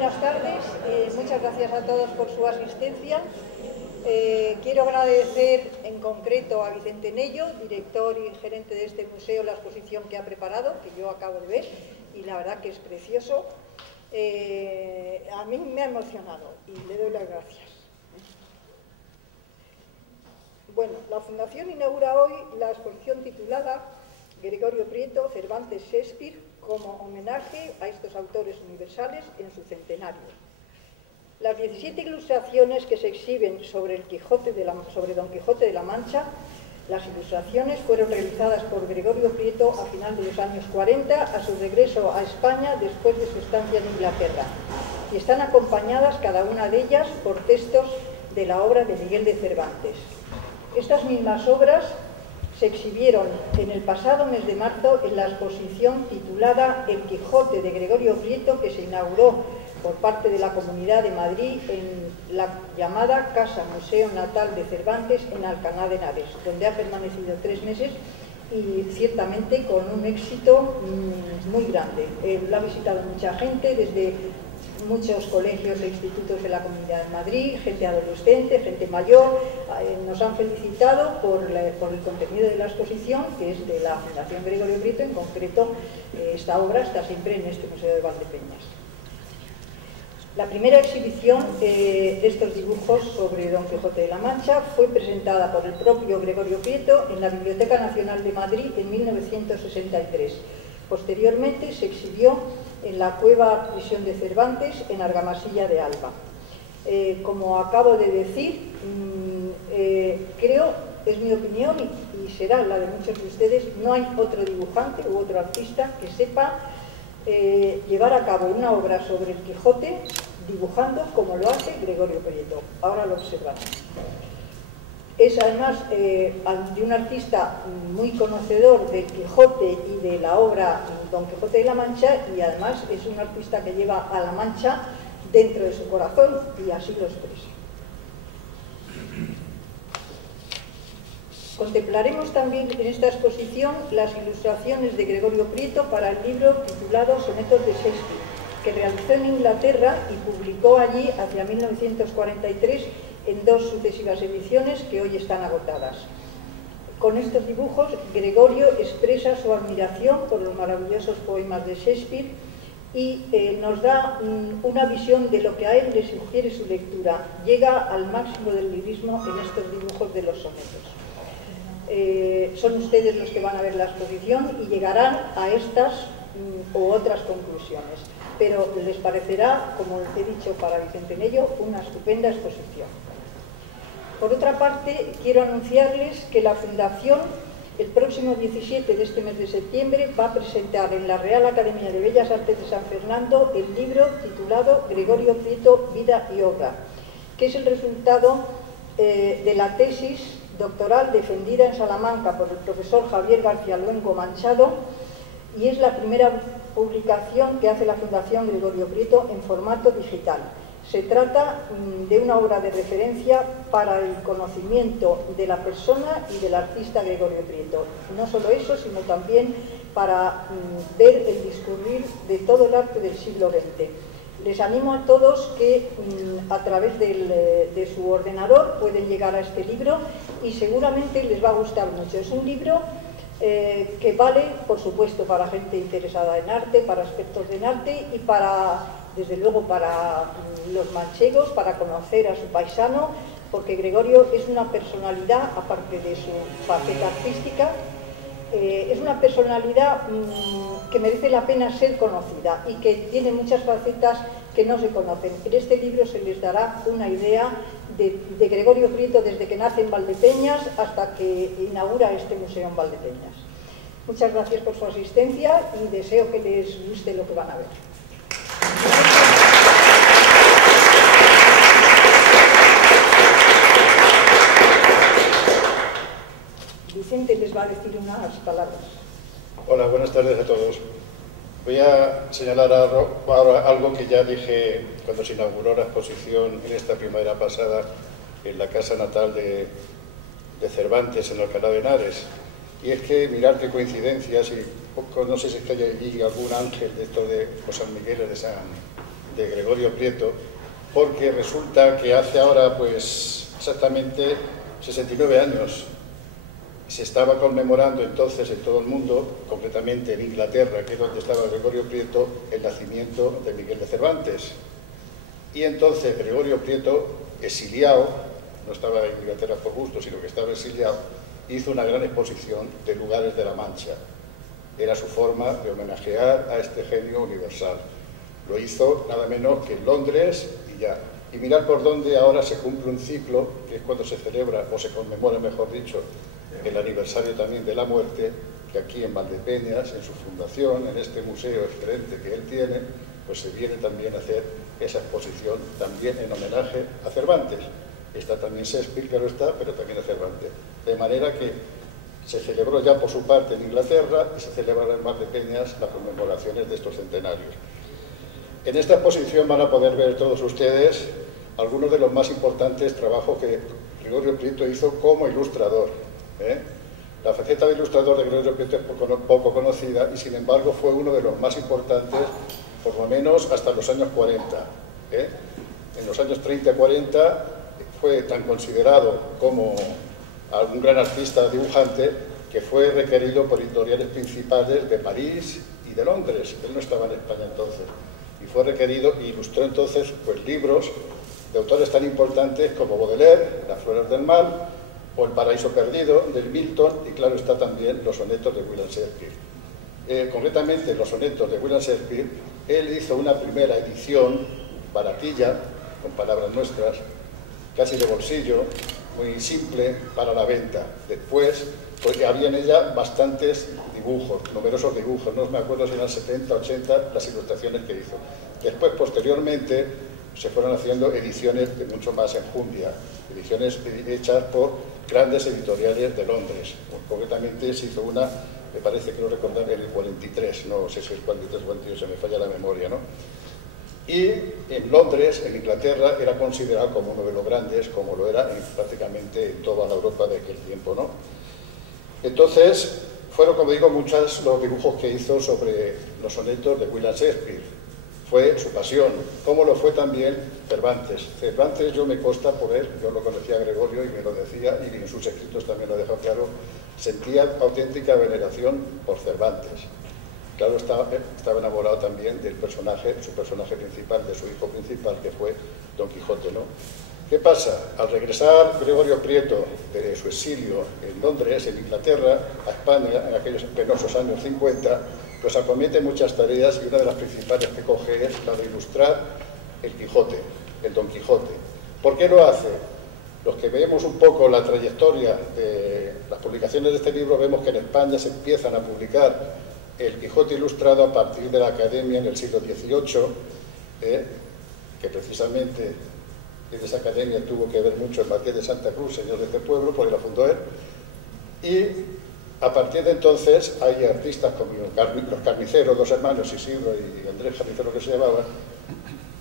buenas tardes. Muchas gracias a todos por su asistencia. Quiero agradecer en concreto a Vicente Nello, director y gerente de este museo, la exposición que ha preparado, que yo acabo de ver, y la verdad que es precioso. A mí me ha emocionado y le doy las gracias. Bueno, la Fundación inaugura hoy la exposición titulada Gregorio Prieto, Cervantes, Shakespeare, como homenaje a estos autores universales en su centenario. Las 17 ilustraciones que se exhiben sobre Don Quijote de la Mancha, las ilustraciones fueron realizadas por Gregorio Prieto a final de los años 40, a su regreso a España después de su estancia en Inglaterra, y están acompañadas cada una de ellas por textos de la obra de Miguel de Cervantes. Estas mismas obras se exhibieron en el pasado mes de marzo en la exposición titulada El Quijote de Gregorio Prieto, que se inauguró por parte de la Comunidad de Madrid en la llamada Casa Museo Natal de Cervantes en Alcalá de Henares, donde ha permanecido 3 meses y ciertamente con un éxito muy grande. Lo ha visitado mucha gente, desde muchos colegios e institutos de la Comunidad de Madrid, gente adolescente, gente mayor. Nos han felicitado por el contenido de la exposición, que es de la Fundación Gregorio Prieto. En concreto, esta obra está siempre en este Museo de Valdepeñas. La primera exhibición de estos dibujos sobre Don Quijote de la Mancha fue presentada por el propio Gregorio Prieto en la Biblioteca Nacional de Madrid en 1963. Posteriormente se exhibió en la Cueva Prisión de Cervantes en Argamasilla de Alba. Como acabo de decir, creo, es mi opinión y será la de muchos de ustedes, no hay otro dibujante u otro artista que sepa llevar a cabo una obra sobre el Quijote dibujando como lo hace Gregorio Prieto. Ahora lo observamos. Es además de un artista muy conocedor del Quijote y de la obra Don Quijote de la Mancha, y además es un artista que lleva a la Mancha dentro de su corazón y así lo expresa. Contemplaremos también en esta exposición las ilustraciones de Gregorio Prieto para el libro titulado Sonetos de Shakespeare, que realizó en Inglaterra y publicó allí hacia 1943 en 2 sucesivas ediciones que hoy están agotadas. Con estos dibujos, Gregorio expresa su admiración por los maravillosos poemas de Shakespeare y nos da una visión de lo que a él le sugiere su lectura. Llega al máximo del lirismo en estos dibujos de los sonetos. Son ustedes los que van a ver la exposición y llegarán a estas u otras conclusiones, pero les parecerá, como les he dicho para Vicente Nello, una estupenda exposición. Por otra parte, quiero anunciarles que la Fundación, el próximo 17 de este mes de septiembre, va a presentar en la Real Academia de Bellas Artes de San Fernando el libro titulado Gregorio Prieto, Vida y Obra, que es el resultado de la tesis doctoral defendida en Salamanca por el profesor Javier García Luengo Manchado, y es la primera publicación que hace la Fundación Gregorio Prieto en formato digital. Se trata de una obra de referencia para el conocimiento de la persona y del artista Gregorio Prieto. No solo eso, sino también para ver el discurrir de todo el arte del siglo XX. Les animo a todos que a través de su ordenador pueden llegar a este libro y seguramente les va a gustar mucho. Es un libro que vale, por supuesto, para gente interesada en arte, para expertos en arte y desde luego para los manchegos, para conocer a su paisano, porque Gregorio es una personalidad, aparte de su faceta artística, es una personalidad que merece la pena ser conocida y que tiene muchas facetas que no se conocen. En este libro se les dará una idea de Gregorio Prieto desde que nace en Valdepeñas hasta que inaugura este museo en Valdepeñas. Muchas gracias por su asistencia y deseo que les guste lo que van a ver. Vicente les va a decir unas palabras. Hola, buenas tardes a todos. Voy a señalar ahora algo que ya dije cuando se inauguró la exposición en esta primavera pasada en la casa natal de Cervantes, en Alcalá de Henares. Y es que, mirad qué coincidencias, y no sé si es que hay allí algún ángel de esto de San Miguel de Gregorio Prieto, porque resulta que hace ahora, pues, exactamente 69 años, se estaba conmemorando entonces en todo el mundo, concretamente en Inglaterra, que es donde estaba Gregorio Prieto, el nacimiento de Miguel de Cervantes. Y entonces Gregorio Prieto, exiliado, no estaba en Inglaterra por gusto, sino que estaba exiliado, hizo una gran exposición de lugares de la Mancha. Era su forma de homenajear a este genio universal. Lo hizo nada menos que en Londres y ya. Y mirad por dónde ahora se cumple un ciclo, que es cuando se celebra, o se conmemora, mejor dicho, el aniversario también de la muerte, que aquí en Valdepeñas, en su fundación, en este museo excelente que él tiene, pues se viene también a hacer esa exposición también en homenaje a Cervantes. Está también Shakespeare, claro está, pero también a Cervantes. De manera que se celebró ya por su parte en Inglaterra y se celebrará en Valdepeñas las conmemoraciones de estos centenarios. En esta exposición van a poder ver todos ustedes algunos de los más importantes trabajos que Gregorio Prieto hizo como ilustrador. La faceta de ilustrador de Gregorio Prieto es poco conocida y, sin embargo, fue uno de los más importantes, por lo menos hasta los años 40. En los años 30 y 40 fue tan considerado como un gran artista dibujante que fue requerido por editoriales principales de París y de Londres. Él no estaba en España entonces. Y fue requerido e ilustró entonces pues, libros de autores tan importantes como Baudelaire, Las flores del mal, o El paraíso perdido, del Milton, y claro está también los sonetos de William Shakespeare. Concretamente, los sonetos de William Shakespeare, él hizo una primera edición baratilla, con palabras nuestras, casi de bolsillo, muy simple para la venta. Después, pues había en ella bastantes dibujos, numerosos dibujos, no me acuerdo si eran 70, 80 las ilustraciones que hizo. Después, posteriormente, se fueron haciendo ediciones de mucho más enjundia, ediciones hechas por grandes editoriales de Londres. Concretamente se hizo una, me parece que no recordar, en el 43, no sé si es 43 o 42, se me falla la memoria, ¿no? Y en Londres, en Inglaterra, era considerado como uno de los grandes, como lo era prácticamente en toda la Europa de aquel tiempo, ¿no? Entonces, fueron, como digo, muchos los dibujos que hizo sobre los sonetos de William Shakespeare. Fue su pasión, como lo fue también Cervantes. Cervantes, yo me consta por él, yo lo conocía a Gregorio y me lo decía, y en sus escritos también lo dejó claro, sentía auténtica veneración por Cervantes. Claro, estaba enamorado también del personaje, su personaje principal, de su hijo principal, que fue Don Quijote, ¿no? ¿Qué pasa? Al regresar Gregorio Prieto de su exilio en Londres, en Inglaterra, a España, en aquellos penosos años 50, pues acomete muchas tareas y una de las principales que coge es la de ilustrar el Quijote, el Don Quijote. ¿Por qué lo hace? Los que vemos un poco la trayectoria de las publicaciones de este libro, vemos que en España se empiezan a publicar el Quijote ilustrado a partir de la Academia en el siglo XVIII, que precisamente en esa academia tuvo que ver mucho el Marqués de Santa Cruz, señor de este pueblo, porque la fundó él, y a partir de entonces hay artistas como los Carniceros, dos hermanos, Isidro y Andrés Carnicero que se llamaban,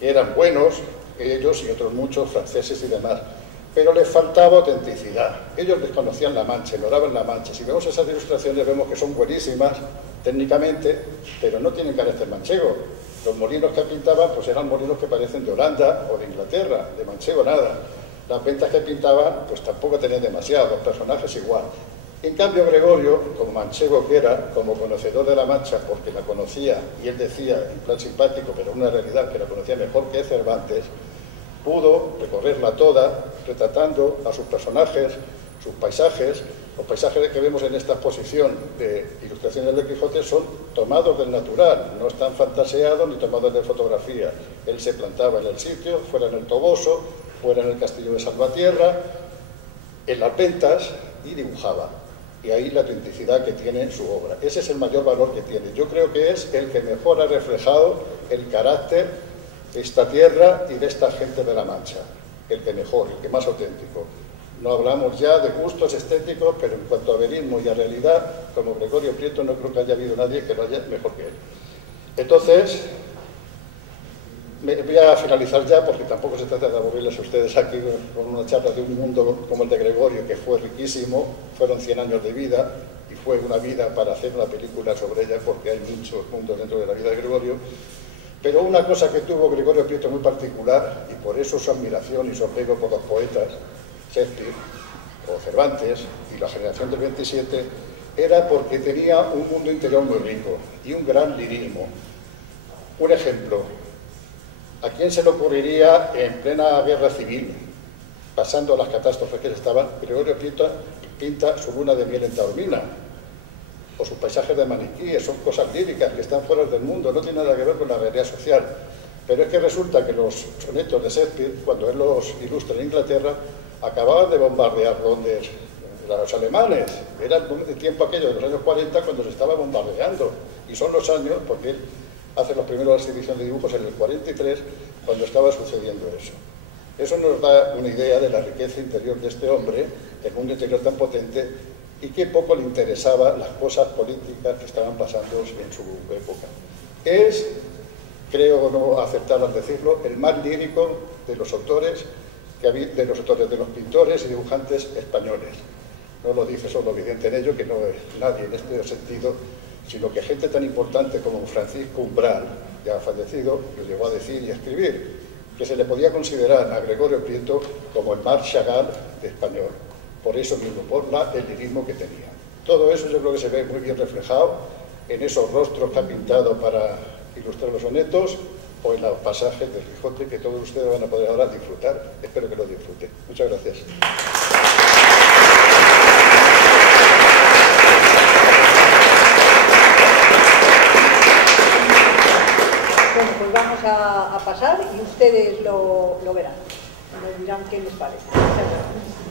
que eran buenos, ellos y otros muchos franceses y demás, pero les faltaba autenticidad. Ellos desconocían la Mancha, ignoraban la Mancha. Si vemos esas ilustraciones vemos que son buenísimas técnicamente, pero no tienen carácter manchego. Los molinos que pintaban pues eran molinos que parecen de Holanda o de Inglaterra, de manchego nada. Las ventas que pintaban pues tampoco tenían demasiado, los personajes igual. En cambio Gregorio, como manchego que era, como conocedor de la Mancha, porque la conocía, y él decía, en plan simpático, pero una realidad que la conocía mejor que Cervantes, pudo recorrerla toda, retratando a sus personajes, sus paisajes. Los paisajes que vemos en esta exposición de ilustraciones de Quijote son tomados del natural, no están fantaseados ni tomados de fotografía. Él se plantaba en el sitio, fuera en el Toboso, fuera en el castillo de Salvatierra, en las ventas, y dibujaba. Y ahí la autenticidad que tiene su obra. Ese es el mayor valor que tiene. Yo creo que es el que mejor ha reflejado el carácter de esta tierra y de esta gente de la Mancha. El que mejor, el que más auténtico. No hablamos ya de gustos estéticos, pero en cuanto a verismo y a realidad, como Gregorio Prieto, no creo que haya habido nadie que lo haya mejor que él. Entonces, voy a finalizar ya, porque tampoco se trata de aburrirles a ustedes aquí con una charla de un mundo como el de Gregorio, que fue riquísimo, fueron 100 años de vida, y fue una vida para hacer una película sobre ella, porque hay muchos mundos dentro de la vida de Gregorio. Pero una cosa que tuvo Gregorio Prieto muy particular, y por eso su admiración y su apego por los poetas, Shakespeare o Cervantes y la generación del 27, era porque tenía un mundo interior muy rico y un gran lirismo. Un ejemplo, ¿a quién se le ocurriría en plena guerra civil, pasando las catástrofes que estaban? Gregorio Prieto pinta su luna de miel en Taormina, o sus paisajes de maniquíes, son cosas líricas que están fuera del mundo, no tienen nada que ver con la realidad social. Pero es que resulta que los sonetos de Shakespeare, cuando él los ilustra en Inglaterra, acababan de bombardear Londres los alemanes. Era el tiempo aquello de los años 40 cuando se estaba bombardeando, y son los años, porque él hace los primeros exhibiciones de dibujos en el 43, cuando estaba sucediendo eso. Eso nos da una idea de la riqueza interior de este hombre, del mundo interior tan potente, y qué poco le interesaban las cosas políticas que estaban pasando en su época. Es, creo no aceptar al decirlo, el más lírico de los autores, de los pintores y dibujantes españoles. No lo dice solo Vicente Nello, que no es nadie en este sentido, sino que gente tan importante como Francisco Umbral, ya fallecido, lo llegó a decir y a escribir, que se le podía considerar a Gregorio Prieto como el Marc Chagall de español, por eso mismo, por el lirismo que tenía. Todo eso yo creo que se ve muy bien reflejado en esos rostros que ha pintado para ilustrar los sonetos o en los pasajes del Quijote, que todos ustedes van a poder ahora disfrutar. Espero que lo disfruten. Muchas gracias. Bueno, pues vamos a pasar y ustedes lo verán. Nos dirán qué les parece. Muchas gracias.